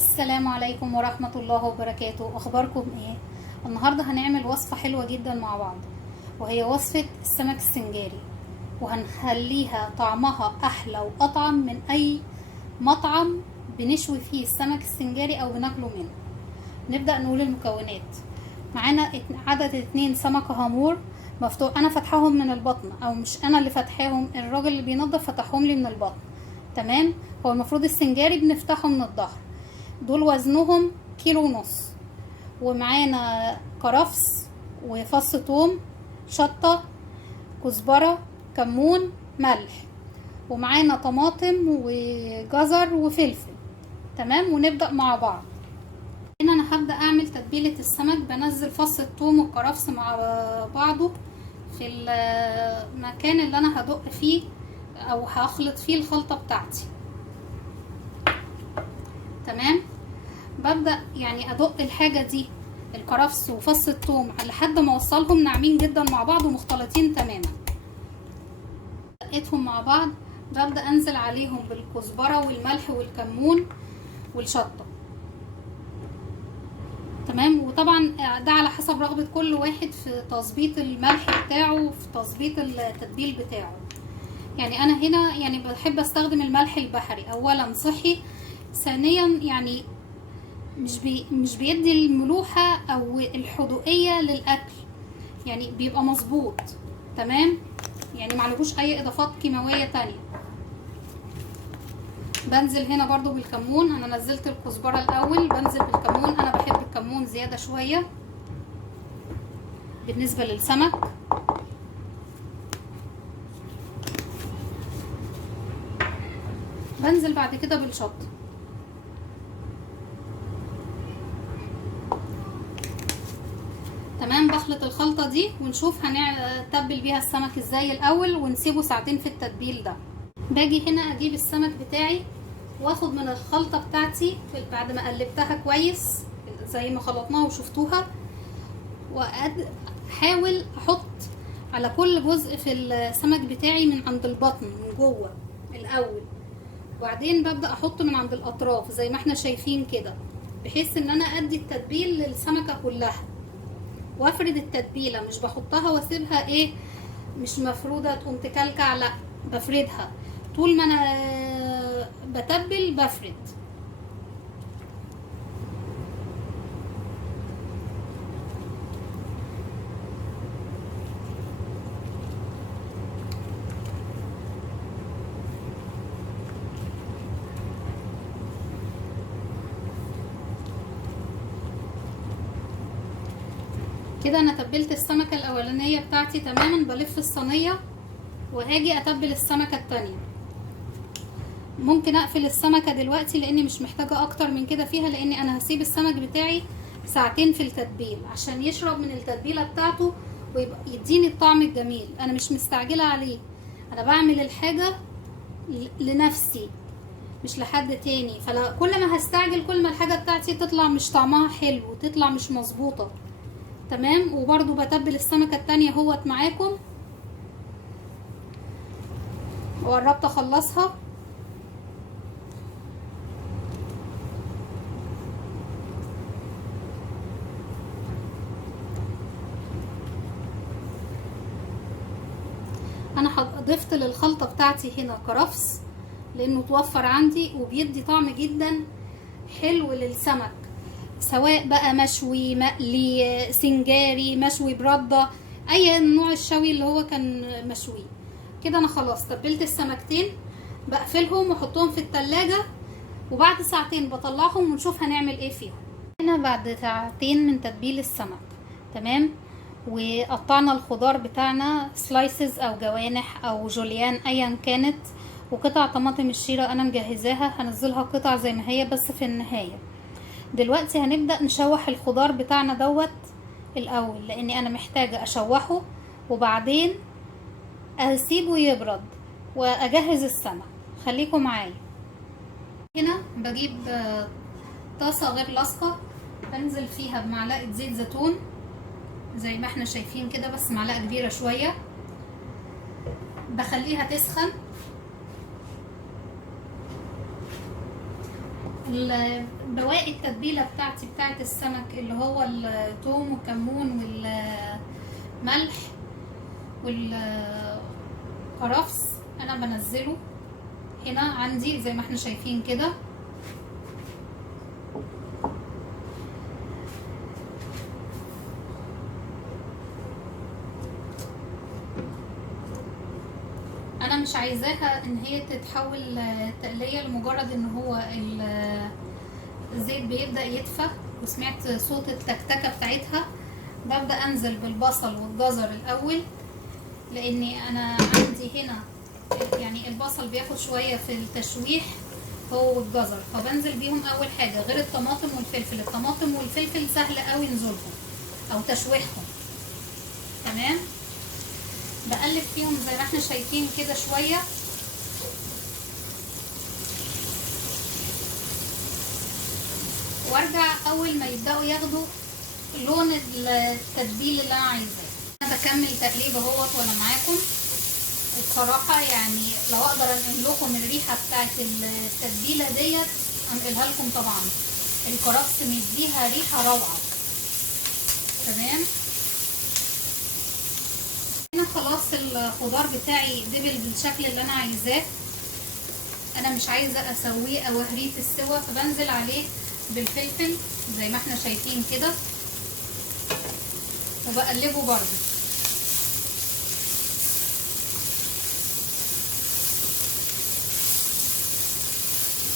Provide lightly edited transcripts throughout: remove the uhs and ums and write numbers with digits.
السلام عليكم ورحمة الله وبركاته. اخباركم ايه؟ النهاردة هنعمل وصفة حلوة جدا مع بعض، وهي وصفة السمك السنجاري، وهنخليها طعمها احلى واطعم من اي مطعم بنشوي فيه السمك السنجاري او بناكله منه. نبدأ نقول المكونات. معانا عدد 2 سمكة هامور مفتوح، انا فتحهم من البطن، او مش انا اللي فتحاهم، الراجل اللي بينضف فتحهم لي من البطن. تمام. هو المفروض السنجاري بنفتحه من الظهر. دول وزنهم 1.5 كيلو. ومعانا كرفس وفص ثوم، شطة، كزبرة، كمون، ملح، ومعانا طماطم وجزر وفلفل. تمام. ونبدأ مع بعض. هنا انا هبدأ اعمل تتبيلة السمك. بنزل فص الثوم والكرفس مع بعضه في المكان اللي انا هدق فيه او هخلط فيه الخلطة بتاعتي. تمام. ببدأ يعني ادق الحاجة دي، الكرفس وفص الثوم، لحد ما اوصلهم ناعمين جدا مع بعض ومختلطين تماما. دقيتهم مع بعض. ببدأ انزل عليهم بالكزبرة والملح والكمون والشطة. تمام. وطبعا ده على حسب رغبة كل واحد في تظبيط الملح بتاعه وفي تظبيط التتبيل بتاعه. يعني انا هنا يعني بحب استخدم الملح البحري، اولا صحي، ثانيا يعني مش بيدي الملوحة او الحدوقية للاكل، يعني بيبقى مظبوط. تمام. يعني معلهوش اي اضافات كيماوية تانية. بنزل هنا برضو بالكمون. انا نزلت الكزبرة الاول، بنزل بالكمون. انا بحب الكمون زيادة شوية بالنسبة للسمك. بنزل بعد كده بالشطة. تمام. بخلط الخلطة دي ونشوف هنتبل بيها السمك ازاي الاول، ونسيبه ساعتين في التتبيل ده. باجي هنا اجيب السمك بتاعي واخد من الخلطة بتاعتي بعد ما قلبتها كويس زي ما خلطناها وشفتوها، واحاول احط على كل جزء في السمك بتاعي من عند البطن من جوه الاول، وبعدين ببدأ احط من عند الاطراف زي ما احنا شايفين كده، بحيث ان انا ادي التتبيل للسمكة كلها، وافرد التتبيلة. مش بحطها واسيبها ايه مش مفرودة تقوم تكلكع، لا، بفردها طول ما انا بتبل بفرد. كده انا تبلت السمكة الاولانية بتاعتي تماما. بلف الصينية وهاجي اتبل السمكة التانية. ممكن اقفل السمكة دلوقتي لاني مش محتاجة اكتر من كده فيها، لاني انا هسيب السمك بتاعي ساعتين في التتبيل عشان يشرب من التتبيلة بتاعته ويبقى يديني الطعم الجميل. انا مش مستعجلة عليه، انا بعمل الحاجة لنفسي مش لحد تاني. فكل ما هستعجل كل ما الحاجة بتاعتي تطلع مش طعمها حلو وتطلع مش مظبوطة. تمام. وبرضو بتبل السمكة التانية اهوت معاكم، وقربت اخلصها. انا ضفت للخلطة بتاعتي هنا كرفس لانه توفر عندي وبيدي طعم جدا حلو للسمك، سواء بقى مشوي، مقلي، سنجاري، مشوي برده، اي نوع الشوي اللي هو كان مشوي. كده انا خلاص تبلت السمكتين. بقفلهم واحطهم في التلاجة، وبعد ساعتين بطلعهم ونشوف هنعمل ايه فيهم. هنا بعد ساعتين من تتبيل السمك. تمام. وقطعنا الخضار بتاعنا سلايسز او جوانح او جوليان ايا كانت، وقطع طماطم الشيرة انا مجهزاها، هنزلها قطع زي ما هي بس في النهاية. دلوقتي هنبدأ نشوح الخضار بتاعنا دوت الاول، لاني انا محتاجة اشوحه وبعدين اسيبه يبرد واجهز السمك. خليكم معايا. هنا بجيب طاسة غير لاصقة، بنزل فيها بمعلقة زيت زيتون زي ما احنا شايفين كده، بس معلقة كبيرة شوية. بخليها تسخن بواقي التتبيله بتاعت السمك اللي هو الثوم والكمون والملح والكرفس، انا بنزله هنا عندي زي ما احنا شايفين كده. انا مش عايزاها ان هي تتحول تقليه لمجرد ان هو الزيت بيبدا يدفى وسمعت صوت التكتكه بتاعتها. ببدا انزل بالبصل والجزر الاول، لاني انا عندي هنا يعني البصل بياخد شويه في التشويح هو والجزر، فبنزل بيهم اول حاجه، غير الطماطم والفلفل. الطماطم والفلفل سهل قوي نزولهم او تشويحهم. تمام، بقلب فيهم زي ما احنا شايفين كده شويه، وارجع اول ما يبداوا ياخدوا لون التتبيل اللي انا عايزاه. انا بكمل تقليب اهوت وانا معاكم. بصراحه يعني لو اقدر انقل لكم الريحه بتاعت التتبيله ديت انقلها لكم طبعا. الكرفس مديها ريحه روعه. تمام، هنا خلاص الخضار بتاعي دبل بالشكل اللي انا عايزاه. انا مش عايزه اسويه او اهريه في السوا، فبنزل عليه بالفلفل زي ما احنا شايفين كده وبقلبه برضه.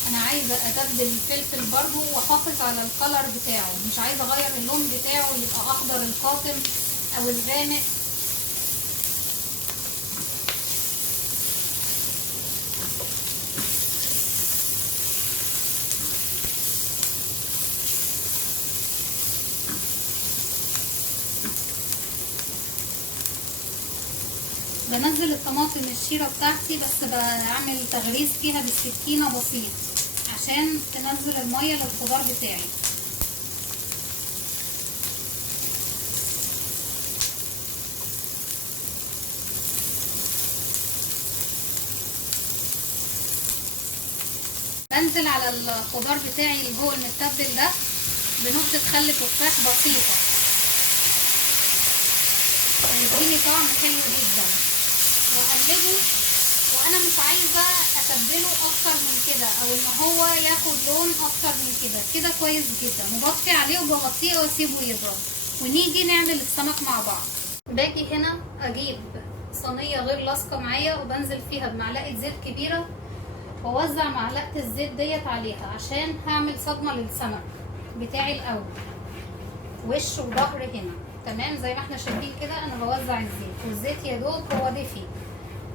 انا عايزه اتبل الفلفل برضه واحافظ على الكلر بتاعه، مش عايزه اغير اللون بتاعه يبقى اخضر القاتم او الغامق. بنزل الطماطم الشيرة بتاعتي بس بعمل تغريز فيها بالسكينة بسيط عشان تنزل المية للخضار بتاعي. بنزل على الخضار بتاعي اللي هو المتبل ده بنقطة خل تفاح بسيطة، يديني طعم حلو جدا، واقلبه. وانا مش عايزه اتبله اكتر من كده او ان هو ياخد لون اكتر من كده. كده كويس جدا، وبطفي عليه وبغطيه واسيبه يبرد ونيجي نعمل السمك مع بعض. باجي هنا اجيب صينيه غير لاصقه معايا وبنزل فيها بمعلقه زيت كبيره واوزع معلقه الزيت ديت عليها عشان هعمل صدمه للسمك بتاعي الاول، وش وظهر هنا. تمام، زي ما احنا شايفين كده انا بوزع الزيت، والزيت يا دوب هو دافي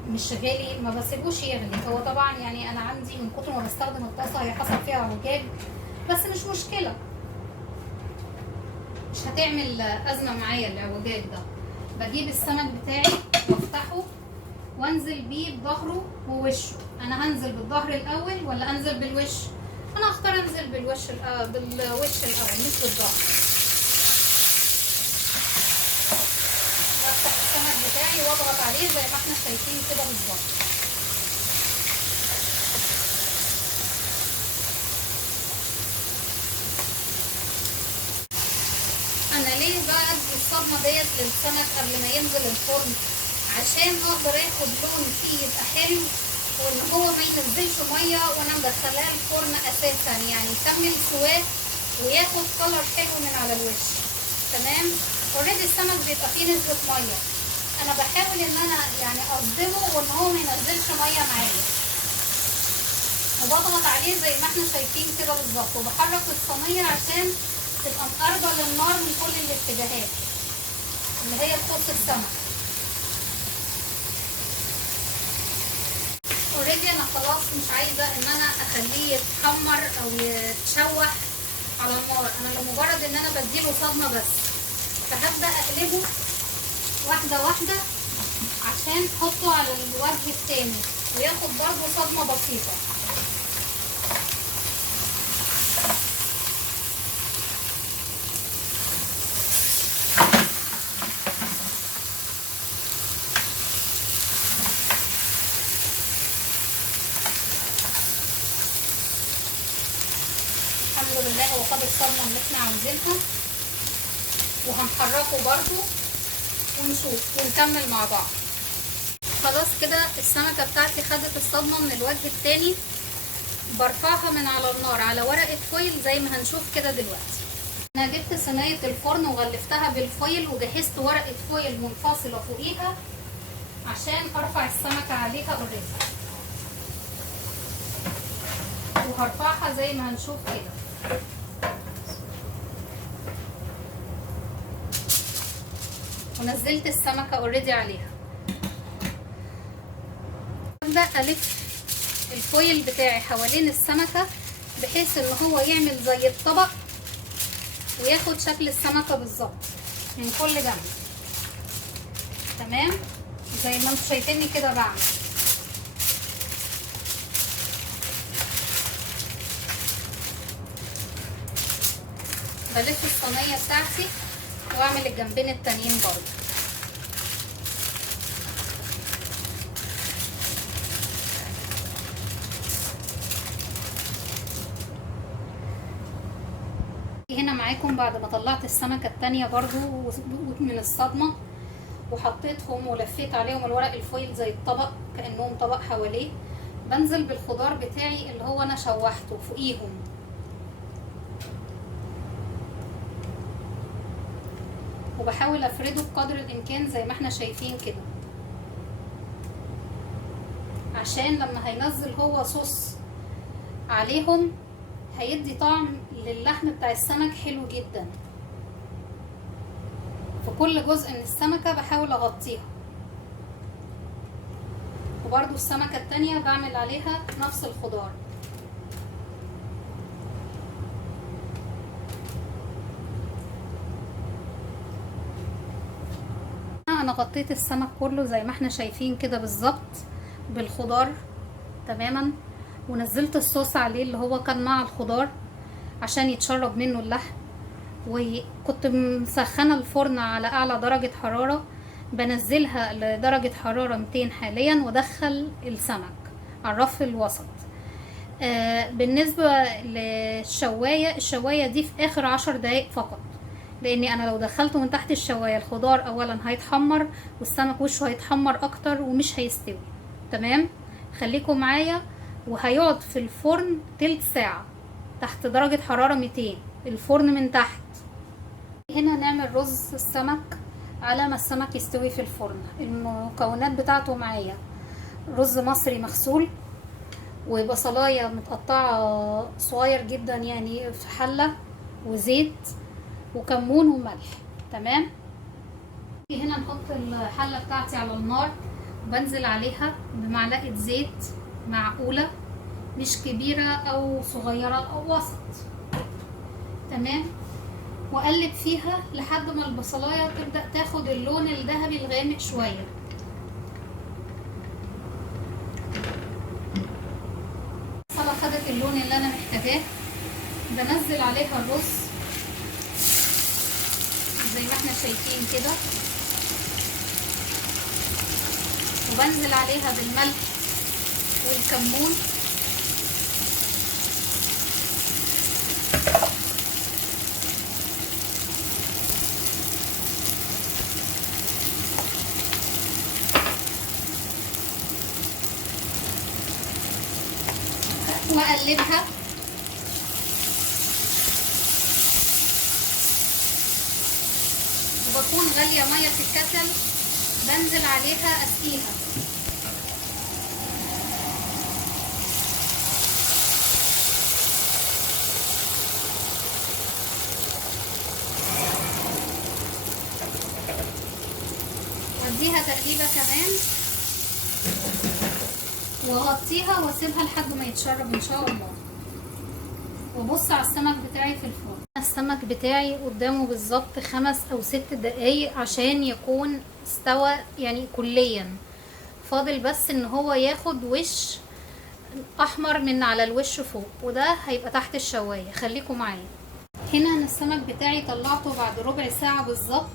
مش غالي، ما بسيبوش يغلي. هو طبعا يعني انا عندي من كتر ما بستخدم الطاسه هي حصل فيها عوجاج، بس مش مشكله، مش هتعمل ازمه معايا العوجاج ده. بجيب السمك بتاعي وافتحه وانزل بيه بظهره ووشه. انا هنزل بالظهر الاول ولا انزل بالوش؟ انا اختار انزل بالوش الاول مش بالظهر. بفتح السمك بتاعي واضغط عليه زي ما احنا شايفين كده بالظبط. انا ليه بقى ادي الصدمه ديت للسمك قبل ما ينزل الفرن؟ عشان اقدر اخد لون فيه يبقى حلو، وان هو ما ينزلش ميه وانا مدخلاه الفرن اساسا، يعني يكمل سواه وياخد كلر حلو من على الوش. تمام، اوريدي السمك بيبقى فيه نسبه ميه، انا بحاول ان انا يعني اصدمه وان هو ما ينزلش ميه معايا، وبضغط عليه زي ما احنا شايفين كده بالظبط، وبحرك الصينيه عشان تبقى مقربه للنار من كل الاتجاهات اللي هي تخص السمك. اوريدي انا خلاص مش عايزه ان انا اخليه يتحمر او يتشوح على النار، انا لمجرد ان انا بديله صدمه بس. فهبدا اقلبه واحده واحده عشان احطه على الوجه التاني وياخد برضه صدمه بسيطه. بالصدمه اللي احنا عاوزينها، وهنحركه برضو ونشوف ونكمل مع بعض. خلاص كده السمكه بتاعتي خدت الصدمه من الوجه التاني. برفعها من على النار على ورقه فويل زي ما هنشوف كده دلوقتي. انا جبت صينيه الفرن وغلفتها بالفويل، وجهزت ورقه فويل منفصله فوقيها عشان ارفع السمكه عليها اوريدي، وهرفعها زي ما هنشوف كده. ونزلت السمكه اوريدي عليها. ابدا الف الفويل بتاعي حوالين السمكه بحيث ان هو يعمل زي الطبق وياخد شكل السمكه بالظبط من كل جنب. تمام زي ما انتم شايفيني كده بعمل. بلف الصينيه بتاعتي واعمل الجنبين التانيين برضه. هنا معاكم بعد ما طلعت السمكه التانيه برضو من الصدمه، وحطيتهم ولفيت عليهم الورق الفويل زي الطبق كانهم طبق حواليه. بنزل بالخضار بتاعي اللي هو انا شوحته فوقيهم، وبحاول افرده بقدر الامكان زي ما احنا شايفين كده، عشان لما هينزل هو صوص عليهم هيدي طعم للحم بتاع السمك حلو جدا. في كل جزء من السمكة بحاول اغطيها، وبرضو السمكة التانية بعمل عليها نفس الخضار. انا غطيت السمك كله زي ما احنا شايفين كده بالظبط بالخضار تماما، ونزلت الصوص عليه اللي هو كان مع الخضار عشان يتشرب منه اللحم. وكنت مسخنه الفرن على اعلى درجه حراره، بنزلها لدرجه حراره 200 حاليا، وادخل السمك على الرف الوسط. بالنسبه للشوايه، الشوايه دي في اخر 10 دقايق فقط، لاني انا لو دخلته من تحت الشوايه الخضار اولا هيتحمر والسمك وشه هيتحمر اكتر ومش هيستوي. تمام، خليكم معايا. وهيقعد في الفرن تلت ساعة تحت درجة حرارة 200 الفرن من تحت. هنا نعمل رز السمك على ما السمك يستوي في الفرن. المكونات بتاعته معايا رز مصري مغسول، وبصلاية متقطعة صغير جدا يعني في حلة، وزيت وكمون وملح. تمام، هنا نحط الحلة بتاعتي على النار، بنزل عليها بمعلقة زيت معقولة، مش كبيرة او صغيرة او وسط. تمام، واقلب فيها لحد ما البصلاية تبدأ تاخد اللون الذهبي الغامق شوية. البصلة خدت اللون اللي انا محتاجاه، بنزل عليها الرز زي ما احنا شايفين كده، وبنزل عليها بالملح والكمون. واقلبها وبكون غالية مية في الكتل، بنزل عليها اسقيها. واديها تقليبه كمان، واغطيها واسيبها لحد ما يتشرب ان شاء الله. وابص على السمك بتاعي في الفرن. السمك بتاعي قدامه بالظبط 5 أو 6 دقايق عشان يكون استوى يعني كليا. فاضل بس ان هو ياخد وش احمر من على الوش فوق، وده هيبقى تحت الشوايه. خليكم معايا. هنا انا السمك بتاعي طلعته بعد ربع ساعه بالظبط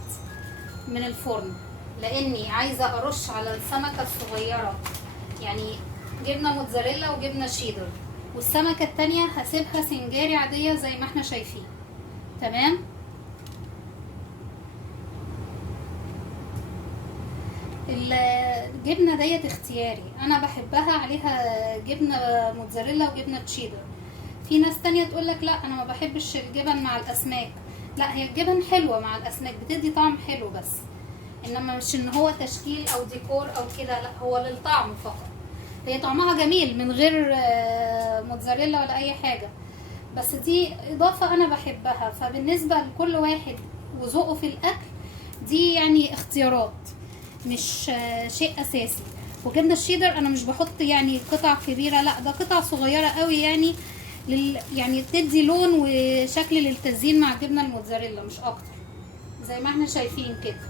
من الفرن، لاني عايزه ارش على السمكه الصغيره يعني جبنه موتزاريلا وجبنه شيدر، والسمكه التانية هسيبها سنجاري عاديه زي ما احنا شايفين. تمام. الجبنه ديت اختياري، انا بحبها عليها جبنه موتزاريلا وجبنه تشيدر. في ناس تانية تقولك لا انا ما بحبش الجبن مع الاسماك. لا، هي الجبن حلوه مع الاسماك، بتدي طعم حلو بس، انما مش ان هو تشكيل او ديكور او كده، لا هو للطعم فقط. هي طعمها جميل من غير موتزاريلا ولا اي حاجه، بس دي اضافه انا بحبها. فبالنسبه لكل واحد وذوقه في الاكل، دي يعني اختيارات مش شيء اساسي. وجبنه الشيدر انا مش بحط يعني قطع كبيره، لا ده قطع صغيره قوي يعني يعني تدي لون وشكل للتزيين مع الجبنه الموتزاريلا مش اكتر، زي ما احنا شايفين كده.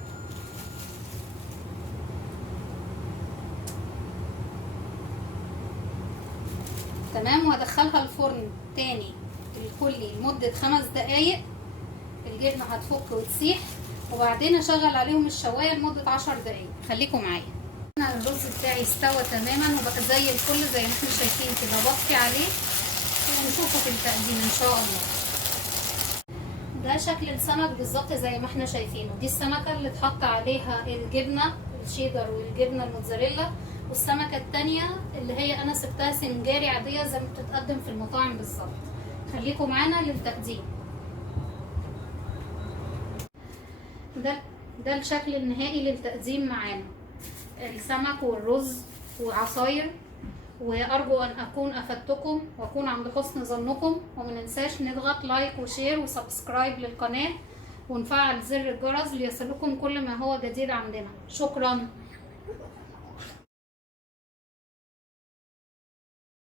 تمام. وهدخلها الفرن تاني الكلي لمدة 5 دقايق، الجبنة هتفك وتسيح، وبعدين اشغل عليهم الشواية لمدة 10 دقايق. خليكم معايا. انا الرز بتاعي استوى تماما وبقى زي الفل زي ما احنا شايفين كده. بطفي عليه ونشوفه في التقديم ان شاء الله. ده شكل السمك بالظبط زي ما احنا شايفينه. دي السمكة اللي اتحط عليها الجبنة الشيدر والجبنة الموتزاريلا، والسمكة التانية اللي هي انا سبتها سنجاري عادية زي ما بتتقدم في المطاعم بالظبط. خليكم معانا للتقديم. ده الشكل النهائي للتقديم معانا، السمك والرز وعصاير. وارجو ان اكون افدتكم واكون عند حسن ظنكم، ومننساش نضغط لايك وشير وسبسكرايب للقناة ونفعل زر الجرس ليصلكم كل ما هو جديد عندنا. شكرا.